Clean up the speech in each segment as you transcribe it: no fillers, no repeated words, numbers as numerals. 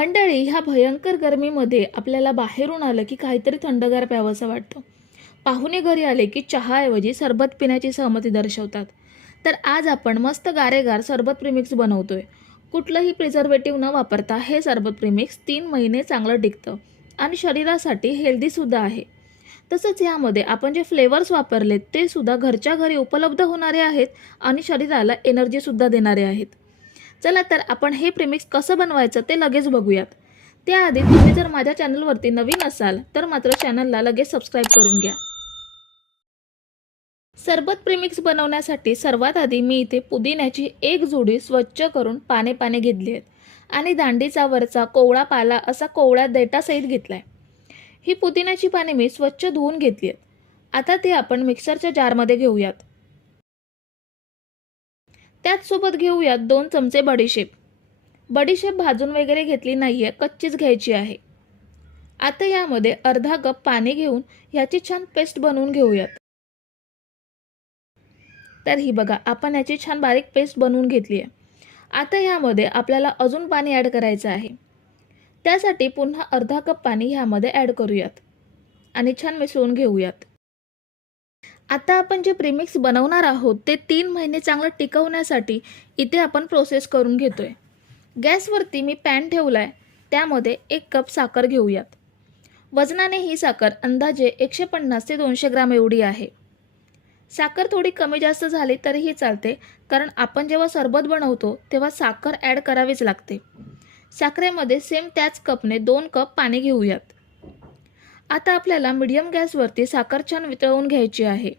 मंडळी, ह्या भयंकर गरमीमध्ये आपल्याला बाहेरून आलं की काहीतरी थंडगार प्यावंसं वाटतं. पाहुणे घरी आले की चहाऐवजी सरबत पिण्याची सहमती दर्शवतात. तर आज आपण मस्त गारेगार सरबत प्रीमिक्स बनवतोय. कुठलंही प्रिझर्वेटिव्ह न वापरता हे सरबत प्रीमिक्स 3 महिने चांगलं टिकतं आणि शरीरासाठी हेल्दीसुद्धा आहे. तसंच यामध्ये आपण जे फ्लेवर्स वापरलेत ते सुद्धा घरच्या घरी उपलब्ध होणारे आहेत आणि शरीराला एनर्जीसुद्धा देणारे आहेत. चला तर आपण हे प्रीमिक्स कसं बनवायचं ते लगेच बघूयात. त्याआधी तुम्ही जर माझ्या चॅनलवरती नवीन असाल तर मात्र चॅनलला लगेच सबस्क्राईब करून घ्या. सरबत प्रीमिक्स बनवण्यासाठी सर्वात आधी मी इथे पुदिन्याची एक जुडी स्वच्छ करून पाने पाने घेतली आहेत आणि दांडीचा वरचा कोवळा पाला असा कोवळ्या देठासहित घेतलाय. ही पुदिन्याची पाने मी स्वच्छ धुवून घेतली आहेत. आता ती आपण मिक्सरच्या जारमध्ये घेऊयात. त्याच सोबत घेऊयात 2 चमचे बडीशेप. बडीशेप भाजून वगैरे घेतली नाहीये, कच्चीच घ्यायची आहे. आता यामध्ये अर्धा कप पाणी घेऊन याची छान पेस्ट बनवून घेऊयात. तर ही बघा, आपण याची छान बारीक पेस्ट बनवून घेतली आहे. आता यामध्ये आपल्याला अजून पाणी ॲड करायचं आहे. त्यासाठी पुन्हा अर्धा कप पाणी ह्यामध्ये ॲड करूयात आणि छान मिसळून घेऊयात. आता आपण जे प्रीमिक्स बनवणार आहोत ते 3 महिने चांगलं टिकवण्यासाठी इथे आपण प्रोसेस करून घेतोय. गॅसवरती मी पॅन ठेवलाय. त्यामध्ये 1 कप साखर घेऊयात. वजनाने ही साखर अंदाजे 150 ते 200 ग्राम एवढी आहे. साखर थोडी कमी जास्त झाली तरीही चालते, कारण आपण जेव्हा सरबत बनवतो तेव्हा साखर ॲड करावीच लागते. साखरेमध्ये सेम त्याच कपने 2 कप पाणी घेऊयात. आता आपल्याला मीडियम गॅसवरती साखर छान वितळवून घ्यायची आहे.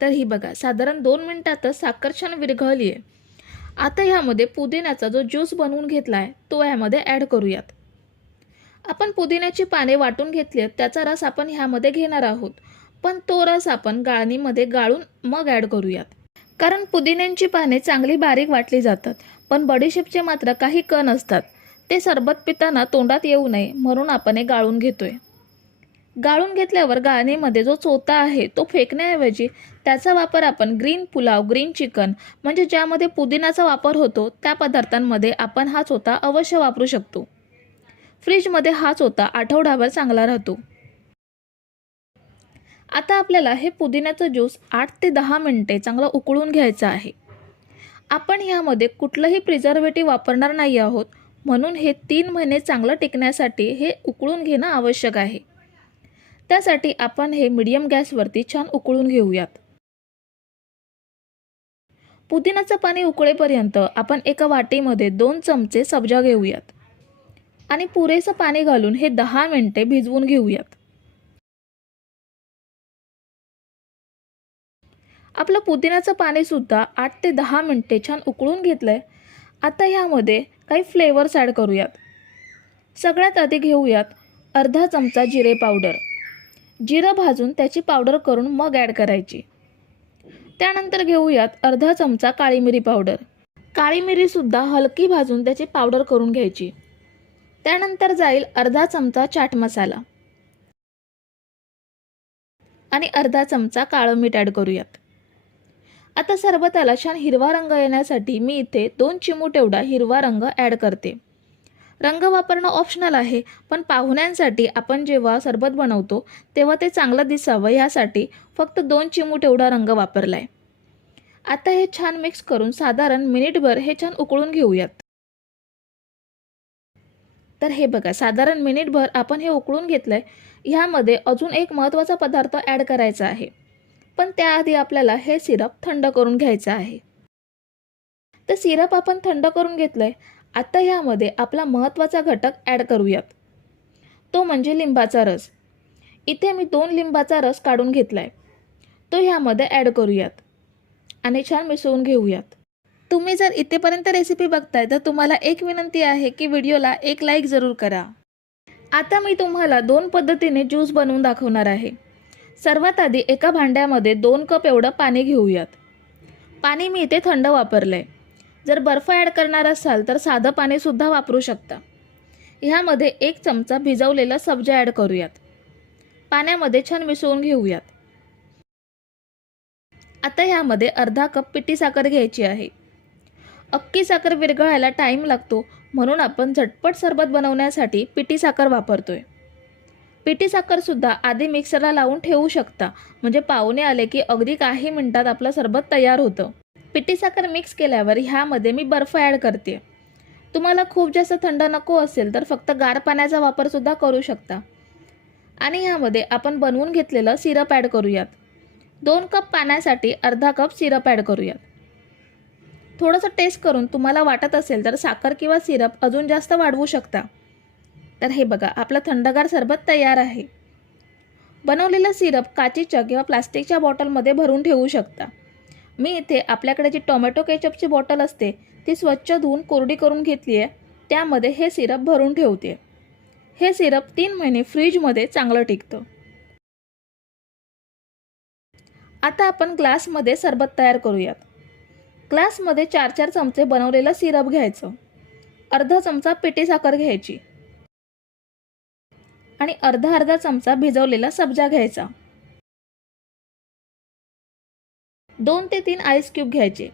तर ही बघा, साधारण 2 मिनिटातच साखर छान विरघळली आहे. आता ह्यामध्ये पुदिन्याचा जो ज्यूस बनवून घेतलाय तो ह्यामध्ये ॲड करूयात. आपण पुदिन्याची पाने वाटून घेतली आहेत, त्याचा रस आपण ह्यामध्ये घेणार आहोत. पण तो रस आपण गाळणीमध्ये गाळून मग ॲड करूयात. कारण पुदिन्यांची पाने चांगली बारीक वाटली जातात, पण बडीशेपचे मात्र काही कण असतात. ते सरबत पिताना तोंडात येऊ नये म्हणून आपण हे गाळून घेतोय. गाळून घेतल्यावर गाळणीमध्ये जो चोथा आहे तो फेकण्याऐवजी त्याचा वापर आपण ग्रीन पुलाव, ग्रीन चिकन म्हणजे ज्यामध्ये पुदिनाचा वापर होतो त्या पदार्थांमध्ये आपण हा चोथा अवश्य वापरू शकतो. फ्रीजमध्ये हा चोथा आठवडाभर चांगला राहतो. आता आपल्याला हे पुदिन्याचं ज्यूस 8 ते 10 मिनिटे चांगलं उकळून घ्यायचं आहे. आपण ह्यामध्ये कुठलंही प्रिझर्वेटिव्ह वापरणार नाही आहोत, म्हणून हे 3 महिने चांगलं टिकण्यासाठी हे उकळून घेणं आवश्यक आहे. त्यासाठी आपण हे मीडियम गॅसवरती छान उकळून घेऊयात. पुदिन्याचं पाणी उकळेपर्यंत आपण एका वाटीमध्ये 2 चमचे सब्जा घेऊयात आणि पुरेसं पाणी घालून हे 10 मिनिटे भिजवून घेऊयात. आपलं पुदिन्याचं पाणी सुद्धा 8 ते 10 मिनिटे छान उकळून घेतलंय. आता ह्यामध्ये काही फ्लेवर्स ॲड करूयात. सगळ्यात आधी घेऊयात अर्धा चमचा जिरे पावडर. जिरं भाजून त्याची पावडर करून मग ॲड करायची. त्यानंतर घेऊयात अर्धा चमचा काळी मिरी पावडर. काळी मिरीसुद्धा हलकी भाजून त्याची पावडर करून घ्यायची. त्यानंतर जाईल अर्धा चमचा चाट मसाला आणि अर्धा चमचा काळं मीठ ॲड करूयात. आता सरबताला छान हिरवा रंग येण्यासाठी मी इथे 2 चिमूट एवढा हिरवा रंग ॲड करते. रंग वापरणं ऑप्शनल आहे, पण पाहुण्यांसाठी आपण जेव्हा सरबत बनवतो तेव्हा ते चांगलं दिसावं यासाठी फक्त 2 चिमूट एवढा रंग वापरलाय. आता हे छान मिक्स करून साधारण मिनिटभर हे छान उकळून घेऊयात. तर हे बघा, साधारण मिनिटभर आपण हे उकळून घेतलंय. ह्यामध्ये अजून एक महत्त्वाचा पदार्थ ॲड करायचा आहे, पण त्याआधी आपल्याला हे सिरप थंड करून घ्यायचं आहे. तर सिरप आपण थंड करून घेतलंय. आता ह्यामध्ये आपला महत्त्वाचा घटक ॲड करूयात, तो म्हणजे लिंबाचा रस. इथे मी 2 लिंबाचा रस काढून घेतलाय, तो ह्यामध्ये ॲड करूयात आणि छान मिसळून घेऊयात. तुम्ही जर इथेपर्यंत रेसिपी बघताय तर तुम्हाला एक विनंती आहे की व्हिडिओला एक लाईक जरूर करा. आता मी तुम्हाला 2 पद्धतीने ज्यूस बनवून दाखवणार आहे. सर्वात आधी एका भांड्यामध्ये 2 कप एवढं पाणी घेऊयात. पाणी मी इथे थंड वापरलंय. जर बर्फ ॲड करणार असाल तर साधं पाणीसुद्धा वापरू शकता. ह्यामध्ये 1 चमचा भिजवलेला सब्जा ॲड करूयात. पाण्यामध्ये छान मिसळून घेऊयात. आता ह्यामध्ये अर्धा कप पिठी साखर घ्यायची आहे. अख्खी साखर विरघळायला टाईम लागतो, म्हणून आपण झटपट सरबत बनवण्यासाठी पिठी साखर वापरतोय. पिठी साखरसुद्धा आधी मिक्सरला लावून ठेवू शकता, म्हणजे पाहुणे आले की अगदी काही मिनिटात आपलं सरबत तयार होतं. पिठी साखर मिक्स केल्यावर ह्यामध्ये मी बर्फ ॲड करते. तुम्हाला खूप जास्त थंड नको असेल तर फक्त गार पाण्याचा वापरसुद्धा करू शकता. आणि ह्यामध्ये आपण बनवून घेतलेलं सिरप ॲड करूयात. 2 कप पाण्यासाठी अर्धा कप सिरप ॲड करूयात. थोडंसं टेस्ट करून तुम्हाला वाटत असेल तर साखर किंवा सिरप अजून जास्त वाढवू शकता. तर हे बघा, आपलं थंडगार सरबत तयार आहे. बनवलेलं सिरप काचेच्या किंवा प्लास्टिकच्या बॉटलमध्ये भरून ठेवू शकता. मी इथे आपल्याकडे जी टोमॅटो केचपची बॉटल असते ती स्वच्छ धुवून कोरडी करून घेतली आहे. त्यामध्ये हे सिरप भरून ठेवते. हे सिरप 3 महिने फ्रीजमध्ये चांगलं टिकतं. आता आपण ग्लासमध्ये सरबत तयार करूयात. ग्लासमध्ये 4-4 चमचे बनवलेलं सिरप घ्यायचं. अर्धा चमचा पिठी साखर घ्यायची आणि अर्धा चमचा भिजवलेला सब्जा घ्यायचा. 2 ते 3 आईस क्यूब घ्यायचे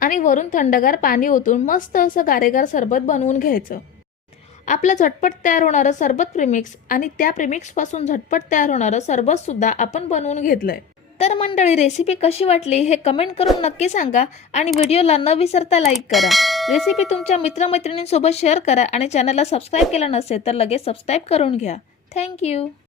आणि वरून थंडगार पाणी ओतून मस्त असं गारेगार सरबत बनवून घ्यायचं. आपलं झटपट तयार होणारं सरबत प्रीमिक्स आणि त्या प्रीमिक्सपासून झटपट तयार होणारं सरबतसुद्धा आपण बनवून घेतलं आहे. तर मंडळी, रेसिपी कशी वाटली हे कमेंट करून नक्की सांगा आणि व्हिडिओला न विसरता लाईक करा. रेसिपी तुमच्या मित्रमैत्रिणींसोबत शेअर करा आणि चॅनलला सबस्क्राईब केलं नसेल तर लगेच सबस्क्राईब करून घ्या. थँक्यू.